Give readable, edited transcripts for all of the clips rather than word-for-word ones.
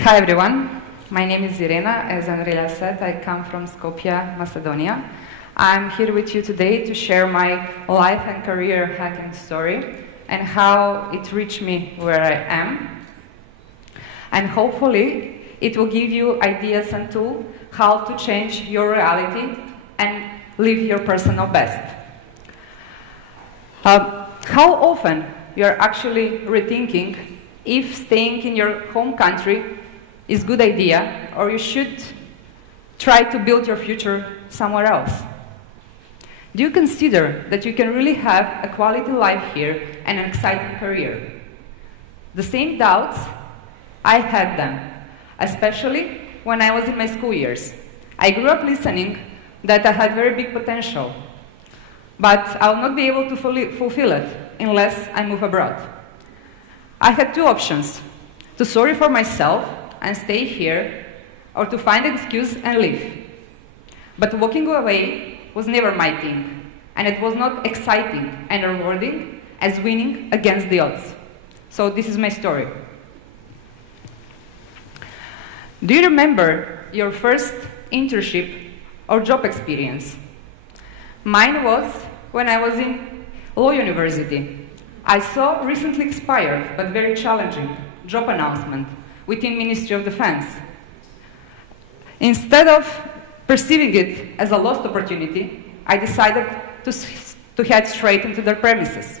Hi everyone, my name is Irena. As Andrea said, I come from Skopje, Macedonia. I'm here with you today to share my life and career hacking story and how it reached me where I am. And hopefully it will give you ideas and tools how to change your reality and live your personal best. How often you're actually rethinking if staying in your home country is a good idea, or you should try to build your future somewhere else? Do you consider that you can really have a quality life here and an exciting career? The same doubts, I had them, especially when I was in my school years. I grew up listening that I had very big potential, but I will not be able to fulfill it unless I move abroad. I had two options: to sorry for myself and stay here, or to find an excuse and leave. But walking away was never my thing, and it was not exciting and rewarding as winning against the odds. So this is my story. Do you remember your first internship or job experience? Mine was when I was in law university. I saw recently expired but very challenging job announcement within Ministry of Defense. Instead of perceiving it as a lost opportunity, I decided to head straight into their premises.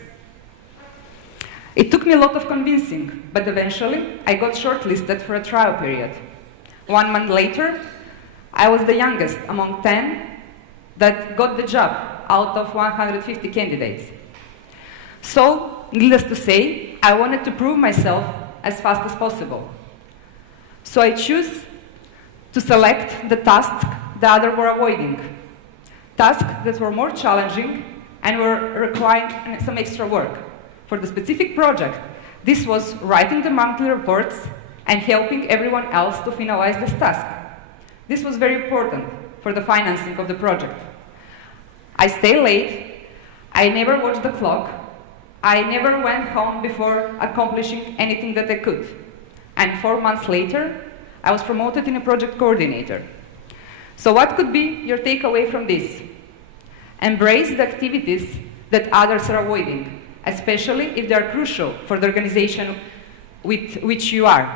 It took me a lot of convincing, but eventually I got shortlisted for a trial period. 1 month later, I was the youngest among 10 that got the job out of 150 candidates. So, needless to say, I wanted to prove myself as fast as possible. So I chose to select the tasks the others were avoiding. Tasks that were more challenging and were requiring some extra work. For the specific project, this was writing the monthly reports and helping everyone else to finalize this task. This was very important for the financing of the project. I stayed late, I never watched the clock, I never went home before accomplishing anything that I could. And 4 months later, I was promoted in a project coordinator. So what could be your takeaway from this? Embrace the activities that others are avoiding, especially if they are crucial for the organization with which you are.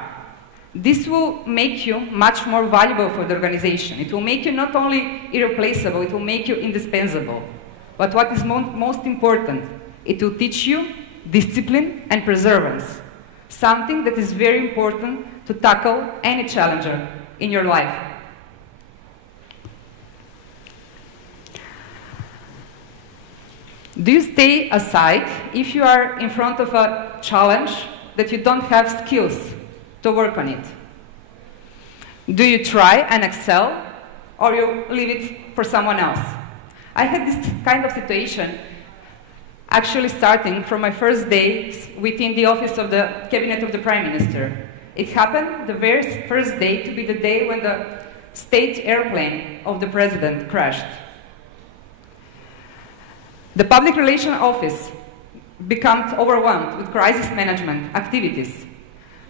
This will make you much more valuable for the organization. It will make you not only irreplaceable, it will make you indispensable. But what is most important, it will teach you discipline and perseverance, something that is very important to tackle any challenger in your life. Do you stay aside if you are in front of a challenge that you don't have skills to work on it? Do you try and excel, or you leave it for someone else? I had this kind of situation actually starting from my first day within the office of the cabinet of the Prime Minister. It happened the very first day to be the day when the state airplane of the President crashed. The Public Relations Office became overwhelmed with crisis management activities.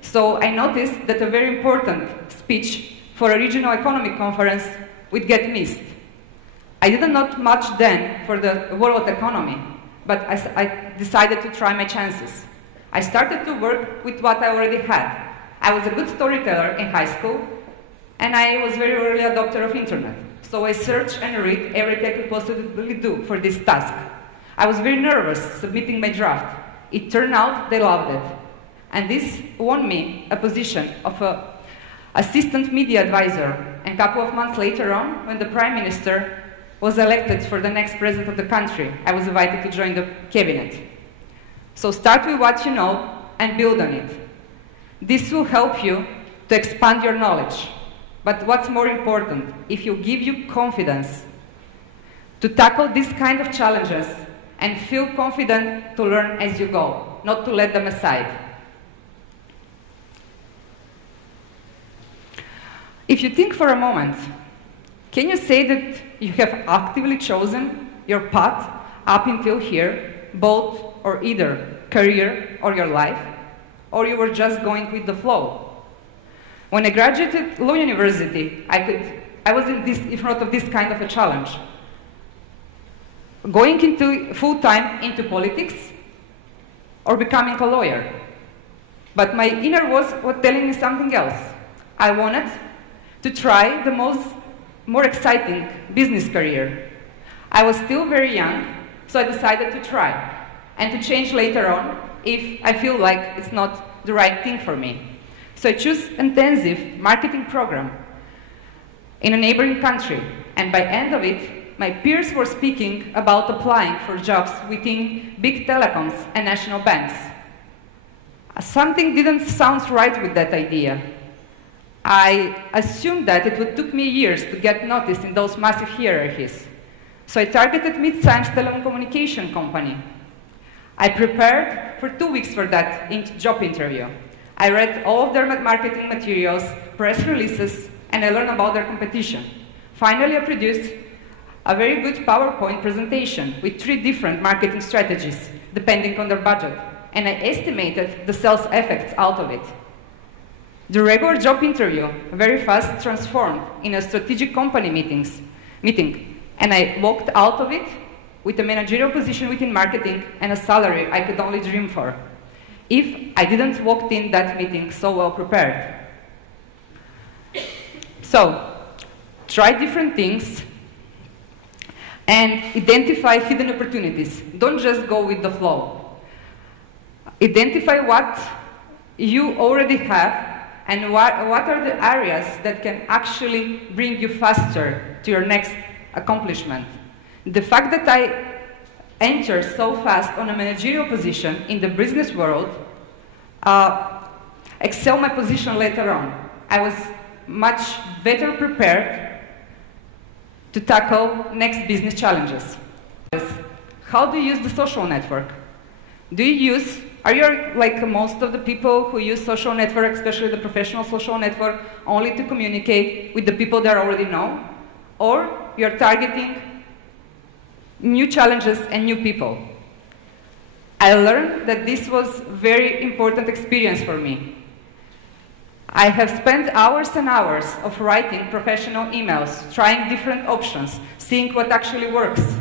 So I noticed that a very important speech for a regional economic conference would get missed. I didn't know much then for the world economy, but I decided to try my chances. I started to work with what I already had. I was a good storyteller in high school, and I was a very early adopter of internet. So I searched and read everything I could possibly do for this task. I was very nervous submitting my draft. It turned out they loved it. And this won me a position of an assistant media advisor. And a couple of months later on, when the Prime Minister was elected for the next president of the country, I was invited to join the cabinet. So start with what you know and build on it. This will help you to expand your knowledge. But what's more important, if you give you confidence to tackle these kind of challenges and feel confident to learn as you go, not to let them aside. If you think for a moment, can you say that you have actively chosen your path up until here, both or either career or your life, or you were just going with the flow? When I graduated law university, I was in front of this kind of a challenge. Going into full-time into politics or becoming a lawyer. But my inner voice was telling me something else. I wanted to try the more exciting business career. I was still very young, so I decided to try and to change later on if I feel like it's not the right thing for me. So I chose intensive marketing program in a neighboring country, and by end of it, my peers were speaking about applying for jobs within big telecoms and national banks. Something didn't sound right with that idea. I assumed that it would take me years to get noticed in those massive hierarchies. So I targeted mid-sized telecommunication company. I prepared for 2 weeks for that job interview. I read all of their marketing materials, press releases, and I learned about their competition. Finally, I produced a very good PowerPoint presentation with 3 different marketing strategies, depending on their budget, and I estimated the sales effects out of it. The regular job interview very fast transformed in a strategic company meeting, and I walked out of it with a managerial position within marketing and a salary I could only dream for, if I didn't walk in that meeting so well prepared. So, try different things and identify hidden opportunities. Don't just go with the flow. Identify what you already have and what are the areas that can actually bring you faster to your next accomplishment. The fact that I entered so fast on a managerial position in the business world excelled my position later on. I was much better prepared to tackle next business challenges. How do you use the social network? Are you like most of the people who use social network, especially the professional social network, only to communicate with the people they already know? Or you're targeting new challenges and new people? I learned that this was a very important experience for me. I have spent hours and hours of writing professional emails, trying different options, seeing what actually works.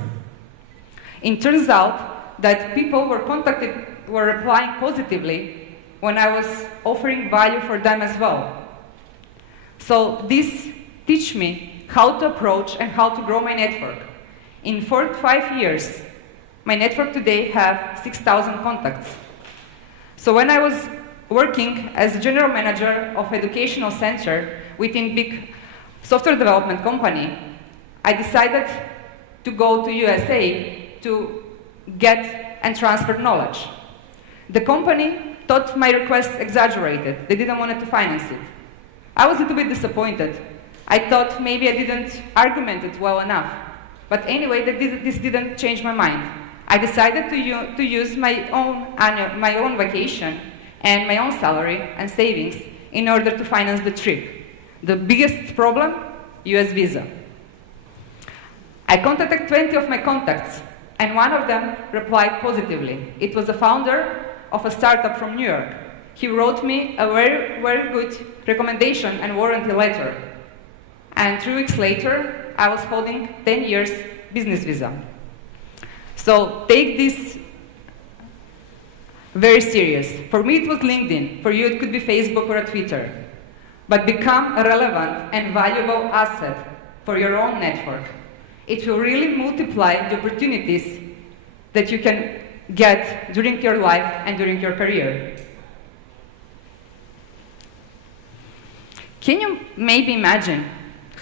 It turns out that people were replying positively when I was offering value for them as well. So this teach me how to approach and how to grow my network. In 4 to 5 years, my network today have 6,000 contacts. So when I was working as general manager of educational center within big software development company, I decided to go to USA to get and transfer knowledge. The company thought my request exaggerated. They didn't want to finance it. I was a little bit disappointed. I thought maybe I didn't argument it well enough. But anyway, this didn't change my mind. I decided to use my own vacation and my own salary and savings in order to finance the trip. The biggest problem, US visa. I contacted 20 of my contacts, and one of them replied positively. It was a founder of a startup from New York. He wrote me a very, very good recommendation and warranty letter. And 3 weeks later, I was holding 10 years business visa. So take this very serious. For me, it was LinkedIn. For you, it could be Facebook or a Twitter. But become a relevant and valuable asset for your own network. It will really multiply the opportunities that you can get during your life and during your career. Can you maybe imagine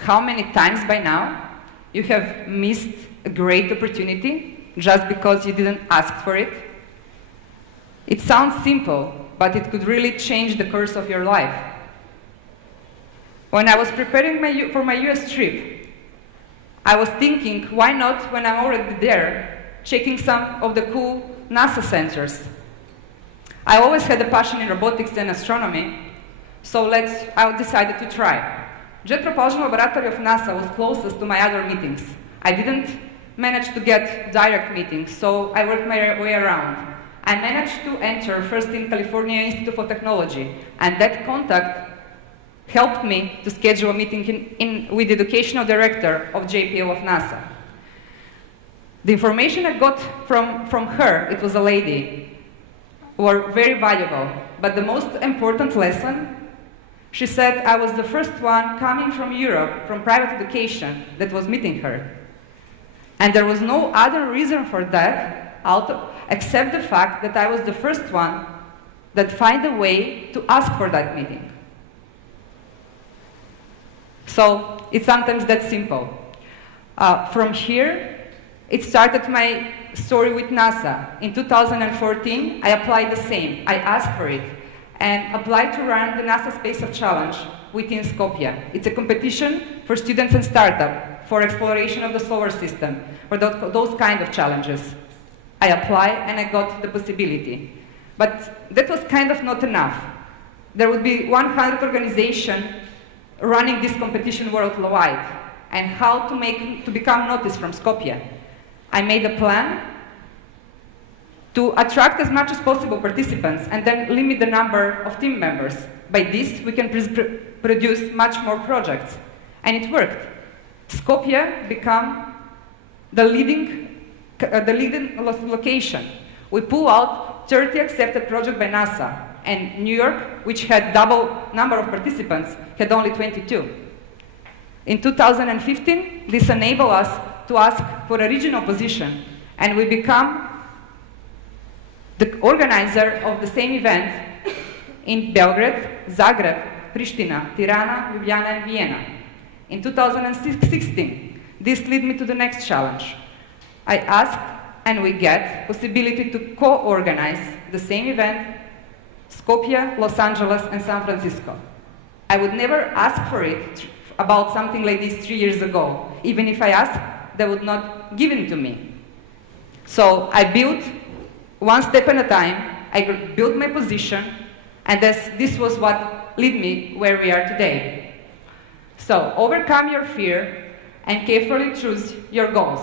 how many times by now you have missed a great opportunity just because you didn't ask for it? It sounds simple, but it could really change the course of your life. When I was preparing for my US trip, I was thinking, why not, when I'm already there, checking some of the cool NASA centers. I always had a passion in robotics and astronomy, so I decided to try. Jet Propulsion Laboratory of NASA was closest to my other meetings. I didn't manage to get direct meetings, so I worked my way around. I managed to enter first in California Institute of Technology, and that contact helped me to schedule a meeting with the educational director of JPL of NASA. The information I got from her, it was a lady, were very valuable. But the most important lesson, she said I was the first one coming from Europe, from private education, that was meeting her. And there was no other reason for that, except the fact that I was the first one that found a way to ask for that meeting. So it's sometimes that simple. From here, it started my story with NASA. In 2014, I applied the same. I asked for it and applied to run the NASA Space of Challenge within Skopje. It's a competition for students and startups for exploration of the solar system, for those kind of challenges. I applied and I got the possibility. But that was kind of not enough. There would be 100 organizations running this competition worldwide, and how to become noticed from Skopje. I made a plan to attract as much as possible participants and then limit the number of team members. By this, we can produce much more projects. And it worked. Skopje became the leading location. We pulled out 30 accepted projects by NASA, and New York, which had double number of participants, had only 22. In 2015, this enabled us to ask for a regional position, and we become the organizer of the same event in Belgrade, Zagreb, Pristina, Tirana, Ljubljana, and Vienna. In 2016, this led me to the next challenge. I asked, and we get, possibility to co-organize the same event, Skopje, Los Angeles, and San Francisco. I would never ask for it about something like this 3 years ago. Even if I asked, they would not give it to me. So I built one step at a time. I built my position, and this was what led me where we are today. So overcome your fear and carefully choose your goals.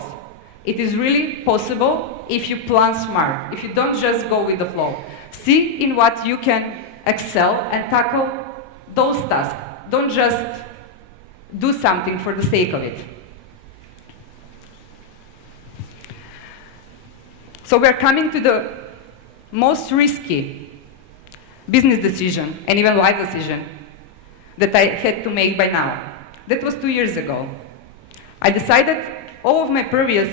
It is really possible if you plan smart, if you don't just go with the flow. See in what you can excel and tackle those tasks. Don't just do something for the sake of it. So we're coming to the most risky business decision and even life decision that I had to make by now. That was 2 years ago. I decided all of my previous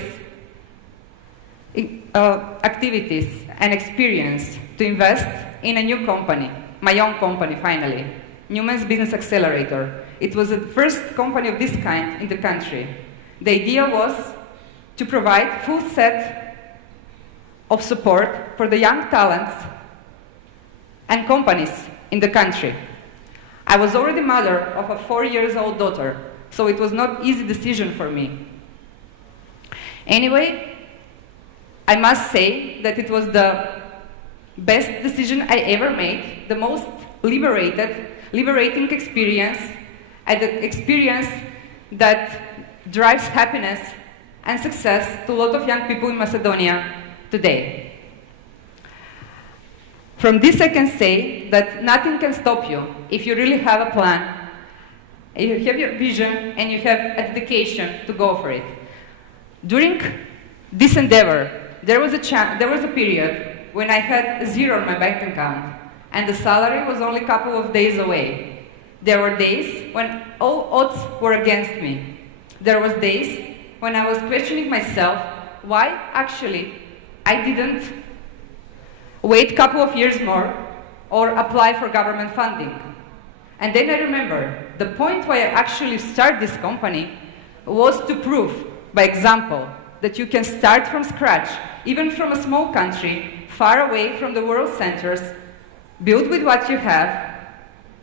activities and experience to invest in a new company, my own company finally, NewMan's Business Accelerator. It was the first company of this kind in the country. The idea was to provide full set of support for the young talents and companies in the country. I was already mother of a 4-year-old daughter, so it was not an easy decision for me. Anyway, I must say that it was the best decision I ever made, the most liberating experience, and the experience that drives happiness and success to a lot of young people in Macedonia today. From this I can say that nothing can stop you if you really have a plan, you have your vision, and you have a dedication to go for it. During this endeavor, there was a period when I had 0 on my bank account, and the salary was only a couple of days away. There were days when all odds were against me. There was days when I was questioning myself why actually I didn't wait a couple of years more or apply for government funding. And then I remember the point why I actually started this company was to prove by example that you can start from scratch, even from a small country, far away from the world centers, build with what you have,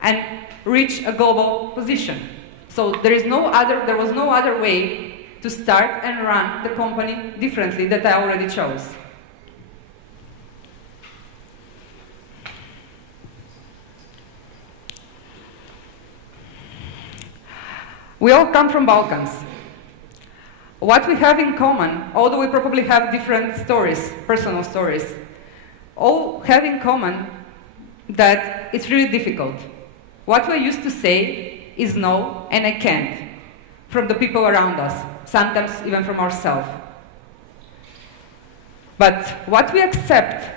and reach a global position. So there was no other way to start and run the company differently that I already chose. We all come from Balkans. What we have in common, although we probably have different stories, personal stories, all have in common that it's really difficult. what we used to say is no and I can't from the people around us, sometimes even from ourselves. But what we accept,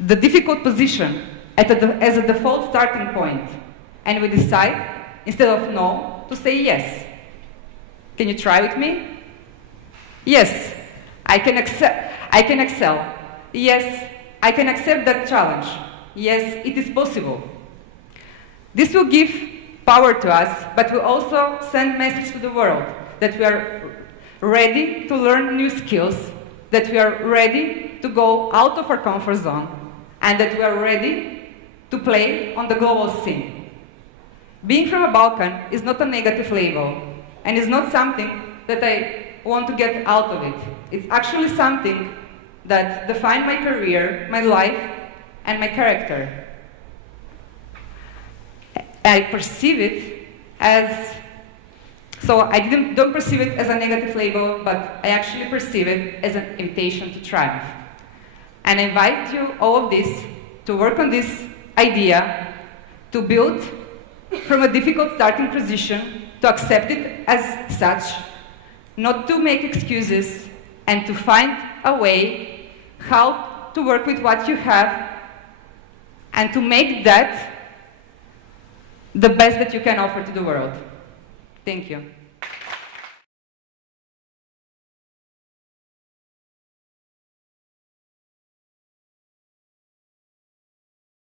the difficult position as a default starting point, and we decide, instead of no, to say yes. Can you try with me? Yes, I can excel. Yes, I can accept that challenge. Yes, it is possible. This will give power to us, but will also send message to the world that we are ready to learn new skills, that we are ready to go out of our comfort zone, and that we are ready to play on the global scene. Being from a Balkan is not a negative label, and is not something that I want to get out of it. It's actually something that defines my career, my life, and my character. I perceive it as, so I don't perceive it as a negative label, but I actually perceive it as an invitation to triumph. And I invite you, all of this, to work on this idea, to build from a difficult starting position, to accept it as such, not to make excuses, and to find a way how to work with what you have, and to make that the best that you can offer to the world. Thank you.